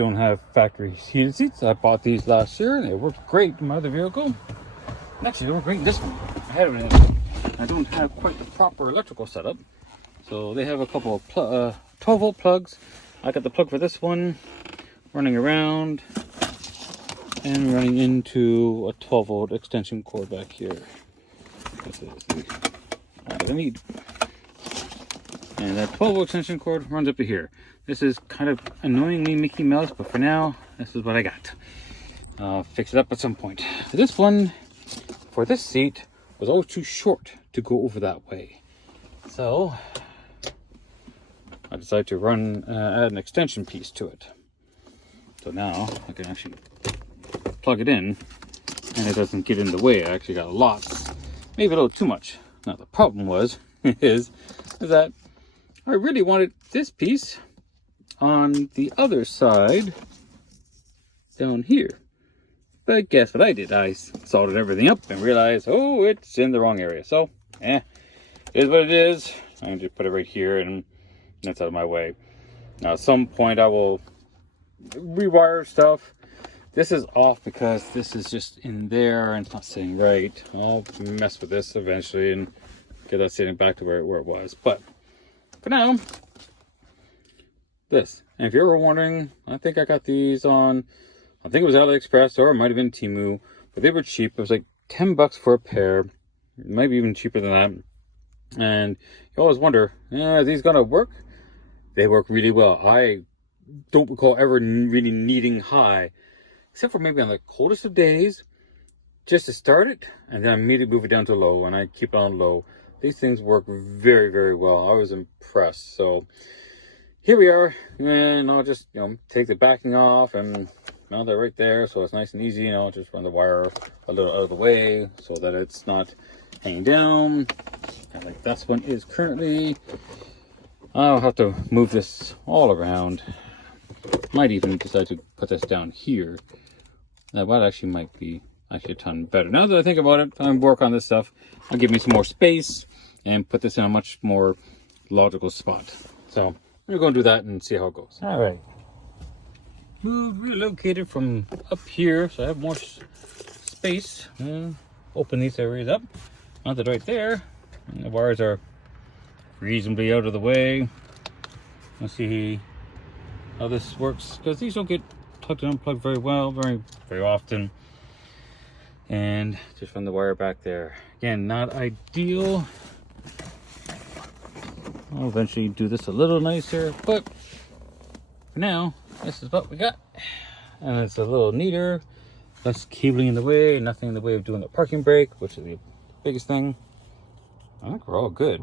don't have factory heated seats. I bought these last year and they worked great in my other vehicle. Actually, they work great in this one. I don't have quite the proper electrical setup. So they have a couple of 12 volt plugs. I got the plug for this one running around and running into a 12 volt extension cord back here. This is all I need. And that 12 volt extension cord runs up to here. This is kind of annoyingly Mickey Mouse, but for now, this is what I got. I'll fix it up at some point. This one, for this seat, was always too short to go over that way. So, I decided to add an extension piece to it. So now, I can actually plug it in, and it doesn't get in the way. I actually got lots, maybe a little too much. Now, the problem is that I really wanted this piece on the other side down here. But guess what I did? I soldered everything up and realized, oh, it's in the wrong area. So, it is what it is. I'm going to put it right here and that's out of my way. Now, at some point I will rewire stuff. This is off because this is just in there and it's not sitting right. I'll mess with this eventually and get that sitting back to where it was. But for now, this. And if you're ever wondering, I think I got these on, I think it was AliExpress or it might have been Temu, but they were cheap. It was like 10 bucks for a pair, maybe even cheaper than that. And you always wonder, are these gonna work? They work really well. I don't recall ever really needing high, except for maybe on the coldest of days, just to start it, and then immediately move it down to low, and I keep it on low. These things work very, very well. I was impressed. So here we are, and I'll just, take the backing off and mount that right there so it's nice and easy. I'll just run the wire a little out of the way so that it's not hanging down. And like this one is currently, I'll have to move this all around. Might even decide to put this down here. That actually might be a ton better. Now that I think about it, I'm work on this stuff. I'll give me some more space and put this in a much more logical spot. So we're going to do that and see how it goes. All right. Relocated from up here, so I have more space. Open these areas up. Mounted right there. And the wires are reasonably out of the way. Let's see how this works, because these don't get plugged and unplugged very well, very often. And just run the wire back there. Again, not ideal. I'll eventually do this a little nicer, but for now, this is what we got. And it's a little neater, less cabling in the way, nothing in the way of doing the parking brake, which is the biggest thing. I think we're all good.